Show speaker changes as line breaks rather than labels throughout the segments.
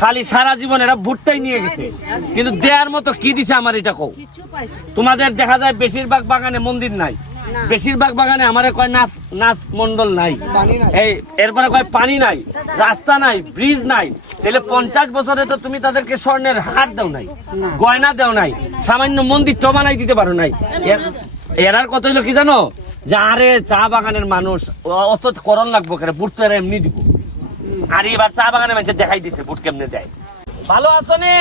খালি সারা জীবন এরা ভুট্টাই নিয়ে গেছে। কিন্তু দেয়ার মতো কি দিছে আমার এটা কও? তোমাদের দেখা যায় বেশিরভাগ বাগানে মন্দির নাই। বেশিরভাগ বাগানে আমারে কয় নাচ নাচ মন্ডল নাই। এই এরপরে কয় পানি নাই রাস্তা নাই ব্রিজ নাই। তাহলে পঞ্চাশ বছরে তো তুমি তাদেরকে স্বর্ণের হার দাও নাই গয়না দাও নাই সামান্য মন্দির তো বানাই দিতে পারো নাই। এর- এরার কত হইল কি জানো? যে, আরে, চা বাগানের মানুষ অত করণ লাগবো কেন? বুট তো এমনি দিব। আর এবার চা বাগানে মানুষ দেখাই দিছে, বুট কেমনে দেয়। ভালো আছো নি?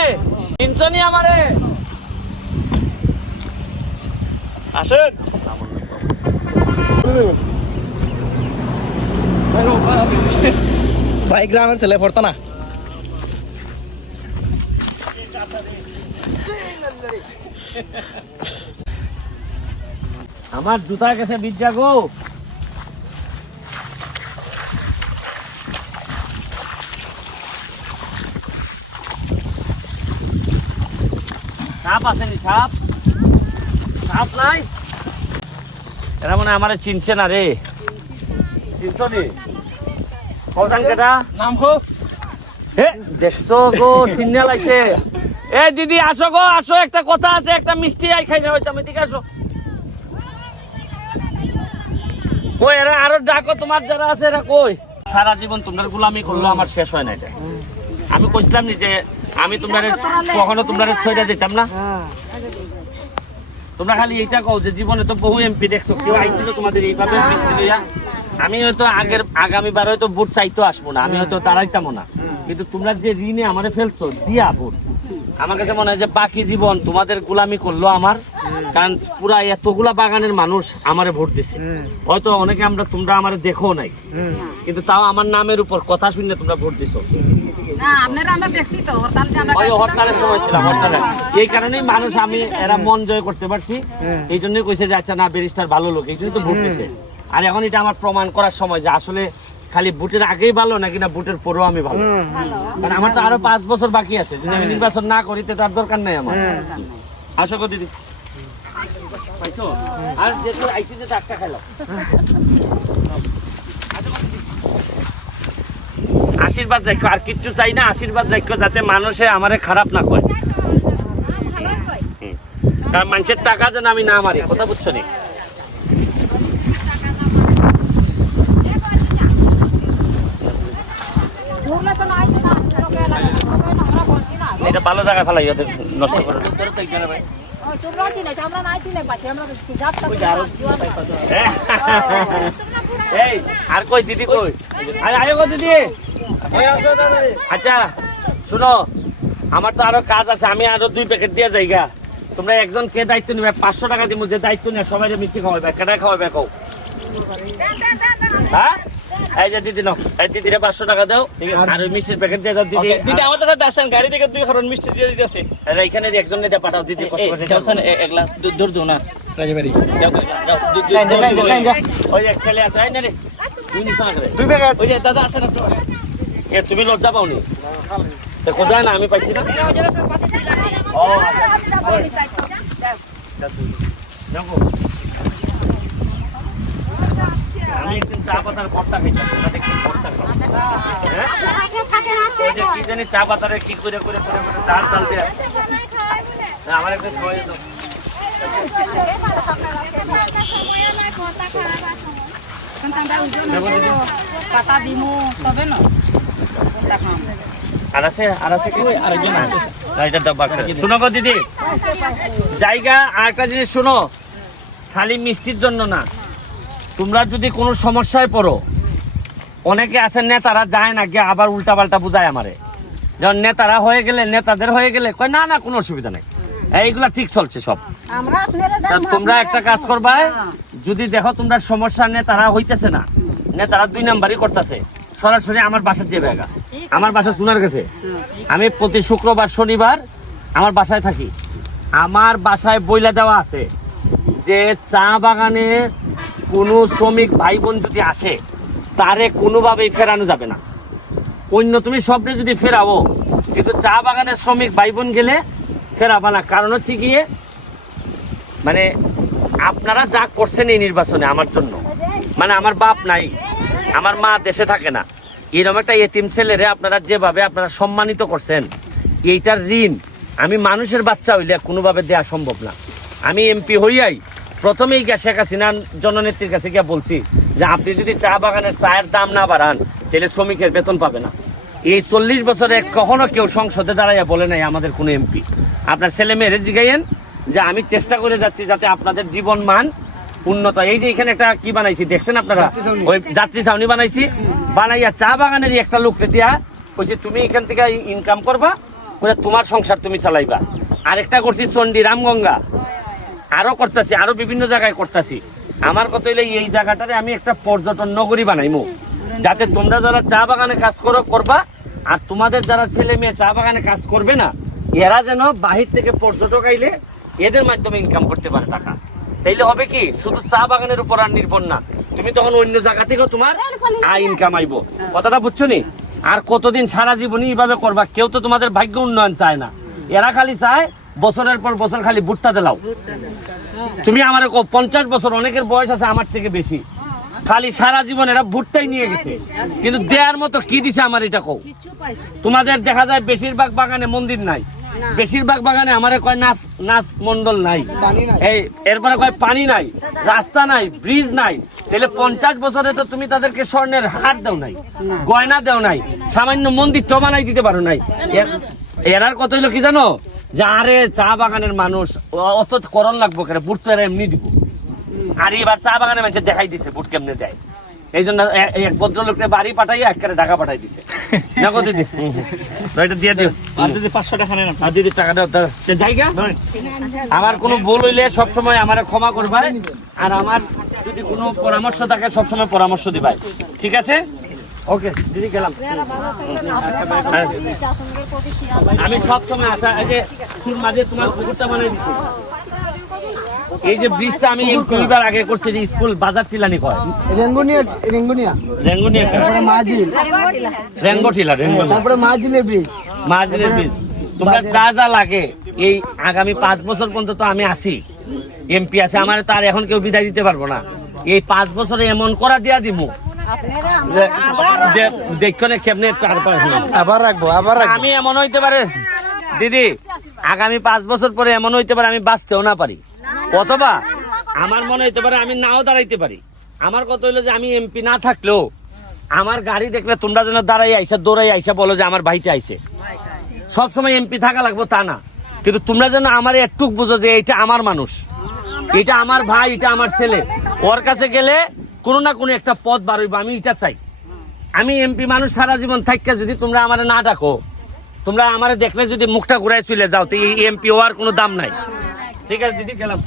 চিনছো নি আমারে?
আসেন। ভাই, গ্রামের ছেলে পড়তো না?
আমার জুতার কাছে বিদ্যা গো সাপ আসেনি সাপ? সাপ নাই? এরা মনে আমারে চিনছে না রে। চিনছ নি? কৌশান কেটা
নাম খো
হে দেখছ গো চিন্না লাগছে। এ দিদি আসো গো আসো একটা কথা আছে একটা মিষ্টি আই খাই যাবে তুমি দিকে আসো। কই, এরা আরও ডাকো, তোমার যারা আছে এরা কই? সারা জীবন তোমরা গুলামি করল আমার শেষ হয় না এটা। আমি কইছিলাম নি যে, আমি তোমরা কখনো তোমরা ছয়টা দিতাম না। তোমরা খালি এইটা কও যে, জীবনে তো বহু এমপি দেখছ, কেউ আইছিল তোমাদের এইভাবে মিষ্টি লইয়া। আমি হয়তো আগের আগামী বার হয়তো ভোট চাইতে আসব না, আমি হয়তো দাঁড়াইতামও না। কিন্তু তোমরা যে ঋণে আমারে ফেলছো, দিয়া ভোট। আমার কাছে মনে হয় যে বাকি জীবন তোমাদের গোলামি করল আমার। কারণ পুরা এতগুলা বাগানের মানুষ আমারে ভোট দিছে। হয়তো অনেকে আমরা তোমরা আমারে দেখো নাই। কিন্তু তাও আমার নামের উপর কথা শুনে তোমরা ভোট দিছো।
না আপনারা আমরা দেখছি তো হরতাল যে আমরা
ওই হরতালের সময় ছিলাম হরতালে। এই কারণেই মানুষ আমি এরা মন জয় করতে পারছি। এই জন্যই কইছে যে আচ্ছা না ব্যারিস্টার ভালো লোক এই জন্যই তো ভোট দিছে। আর এখন এটা আমার প্রমাণ করার সময় যে আসলে খালি বুটের আগেই ভালো নাকি না বুটের পরেও আমি ভালো? কারণ আমার তো আরও পাঁচ বছর বাকি আছে। যদি আমি নির্বাচন না করি তো তার দরকার নাই আমার। আসো গো দিদি। পাইছো? আর দেখো আইসি যে খেলো আশীর্বাদ রাখো, আর কিচ্ছু চাই না, আশীর্বাদ রাখো যাতে মানুষে আমারে খারাপ না করে। কারণ মানুষের টাকা যেন আমি না মারি, কথা বুঝছ নি ভালো জায়গায় ফেলাই নষ্ট করে
কি
আর কই দিদি কই? গো দিদি। আচ্ছা শুনো, আমার তো আরও কাজ আছে, আমি আরও দুই প্যাকেট দিয়ে যাইগা। তোমরা একজন কে দায়িত্ব নিবে? পাঁচশো টাকা দিব যে দায়িত্ব নিয়ে সবাই মিষ্টি খাওয়াবে কেটা খাওয়াবে কও? হ্যাঁ? এই যে দিদি নাও এই দিদিরে পাঁচশো টাকা দাও আর ওই মিষ্টির প্যাকেট দিয়ে দাও দিদি
দিদি আমাদের সাথে আসেন গাড়ি থেকে দুই কারণ মিষ্টি দিয়ে দিতেছে
আর এইখানে একজন নিতে পাঠাও দিদি কষ্ট করে
যাওছেন একলা দূর দূর না রাজবাড়ি যাও যাও
ওই এক ছেলে আছে নে রে করে
দুই প্যাকেট ওই যে দাদা আসেন একটু
এ তুমি লজ্জা পাওনি তো কোথায় না আমি পাইছি না ও দেখো আমি একদিন চা পাতার তাতে কি হ্যাঁ? ওই যে কি জানি চা পাতারে কি করে করে করে করে ডাল ডাল দিয়ে। আমার একটা খাওয়াই দাও।
পাতা দিমু তবে না।
আর আছে আর আছে কি? আরেকজন আছে। দাও বাকি শুনো গো দিদি। জায়গা আর একটা জিনিস শুনো। খালি মিষ্টির জন্য না। তোমরা যদি কোনো সমস্যায় পড়ো অনেকে আছেন নেতারা যায় না গিয়ে আবার উল্টা পাল্টা বুঝায় আমারে। যেমন নেতারা হয়ে গেলে নেতাদের হয়ে গেলে কয় না না কোনো অসুবিধা নেই। এইগুলা ঠিক চলছে সব। তোমরা একটা কাজ করবা যদি দেখো তোমরা সমস্যা নেতারা হইতেছে না নেতারা দুই নাম্বারই করতেছে। সরাসরি আমার বাসার যে বেগা আমার বাসা সোনার গেছে আমি প্রতি শুক্রবার শনিবার আমার বাসায় থাকি। আমার বাসায় বইলা দেওয়া আছে যে চা বাগানে কোনো শ্রমিক ভাই বোন যদি আসে, তারে কোনোভাবেই ফেরানো যাবে না। অন্য তুমি স্বপ্নে যদি ফেরাবো কিন্তু চা বাগানের শ্রমিক ভাই বোন গেলে ফেরাবা না। কারণ হচ্ছে গিয়ে মানে আপনারা যা করছেন এই নির্বাচনে আমার জন্য মানে আমার বাপ নাই, আমার মা দেশে থাকে না এরকম একটা এতিম ছেলেরে আপনারা যেভাবে আপনারা সম্মানিত করছেন, এইটার ঋণ আমি মানুষের বাচ্চা হইলে কোনোভাবে দেওয়া সম্ভব না। আমি এমপি হইয়াই প্রথমেই গিয়া শেখ হাসিনার জননেত্রীর কাছে গিয়া বলছি যে আপনি যদি চা বাগানের চায়ের দাম না বাড়ান তাহলে শ্রমিকের বেতন পাবে না। এই চল্লিশ বছরে কখনো কেউ সংসদে দাঁড়াইয়া বলে নাই আমাদের কোনো এমপি। আপনার ছেলে মেয়েরে জিগাইয়েন যে আমি চেষ্টা করে যাচ্ছি যাতে আপনাদের জীবন মান উন্নত এই যে এখানে একটা কি বানাইছি দেখছেন আপনারা? ওই যাত্রী ছাউনি বানাইছি। বানাইয়া চা বাগানেরই একটা লোককে দিয়া বলছি তুমি এখান থেকে ইনকাম করবা তোমার সংসার তুমি চালাইবা। আরেকটা করছি চণ্ডী রামগঙ্গা আরও করতেছি, আরও বিভিন্ন জায়গায় করতেছি। আমার কথা হইলে, এই জায়গাটারে আমি একটা পর্যটন নগরী বানাইমু। যাতে তোমরা যারা চা বাগানে কাজ করো, করবা, আর তোমাদের যারা ছেলে মেয়ে চা বাগানে কাজ করবে না, এরা যেন বাহির থেকে পর্যটক আইলে এদের মাধ্যমে ইনকাম করতে পারে টাকা। তাইলে হবে কি, শুধু চা বাগানের উপর আর নির্ভর না। তুমি তখন অন্য জায়গা থেকেও তোমার আয় ইনকাম আইবো। কথাটা বুঝছ নি? আর কতদিন সারা জীবনই এইভাবে করবা, কেউ তো তোমাদের ভাগ্য উন্নয়ন চায় না। এরা খালি চায় বছরের পর বছর খালি ভুট্টা দিলাও। তুমি আমার পঞ্চাশ বছর অনেকের বয়স আছে আমার থেকে বেশি। খালি সারা জীবন এরা ভুট্টাই নিয়ে গেছে। কিন্তু দেওয়ার মতো কি দিছে আমার এটা কও? তোমাদের দেখা যায় বেশিরভাগ বাগানে মন্দির নাই। বেশিরভাগ বাগানে আমার কয় নাচ নাচ মন্ডল নাই। এই এরপরে কয় পানি নাই রাস্তা নাই ব্রিজ নাই। তাহলে পঞ্চাশ বছরে তো তুমি তাদেরকে স্বর্ণের হাট দাও নাই গয়না দাও নাই সামান্য মন্দির তো বানাই দিতে পারো নাই। এর- এরার কত হইল কি জানো? যে আরে চা বাগানের মানুষ অত করণ লাগবো কেন? বুট তো এমনি দিব। আর এবার চা বাগানে মানুষের দেখাই দিছে বুট কেমনে দেয়? এই জন্য এক ভদ্রলোককে বাড়ি পাঠাইয়া একবারে ঢাকা পাঠাই দিছে। দেখো দিদি? এটা দিয়ে দিও।
আর যদি পাঁচশো টাকা নেন
আর দিদি টাকা দাও জায়গা? আমার কোনো ভুল হইলে সবসময় আমার ক্ষমা করবা। আর আমার যদি কোনো পরামর্শ থাকে সবসময় পরামর্শ দিবাই ঠিক আছে? ওকে দিদি গেলাম। হ্যাঁ। আমি সবসময় আশা এই যে সুর মাঝে তোমার পুকুরটা দিছি। এই যে ব্রিজটা আমি দুইবার আগে করছি যে স্কুল বাজার টিলানি কয়।
রেঙ্গুনিয়া রেঙ্গুনিয়া।
রেঙ্গুনিয়া
তারপরে মাঝিল।
রেঙ্গো টিলা রেঙ্গো
তারপরে ব্রিজ।
তোমরা যা যা লাগে এই আগামী পাঁচ বছর পর্যন্ত তো আমি আছি। এমপি আছে আমার তার এখন কেউ বিদায় দিতে পারব না। এই পাঁচ বছরে এমন করা দিয়া দিমু। যে- দেখনে কেমনে
আবার রাখব আবার
আমি এমন হইতে পারে দিদি আগামী পাঁচ বছর পরে এমন হইতে পারে আমি বাঁচতেও না পারি অথবা আমার মনে হইতে পারে আমি নাও দাঁড়াইতে পারি আমার কথা হইল যে আমি এমপি না থাকলেও আমার গাড়ি দেখলে তোমরা যেন দাঁড়াই আইসা দৌড়াই আইসা বলো যে আমার ভাইটা আইসে সবসময় এমপি থাকা লাগবো তা না কিন্তু তোমরা যেন আমার একটু বুঝো যে এটা আমার মানুষ এটা আমার ভাই এটা আমার ছেলে ওর কাছে গেলে কোনো না কোনো একটা পথ বার আমি এটা চাই। আমি এমপি মানুষ সারা জীবন থাকতে যদি তোমরা আমার না ডাকো, তোমরা আমার দেখলে যদি মুখটা ঘুরাই চলে যাও, তো এই এমপি হওয়ার কোনো দাম নাই। ঠিক আছে, দিদি, গেলাম।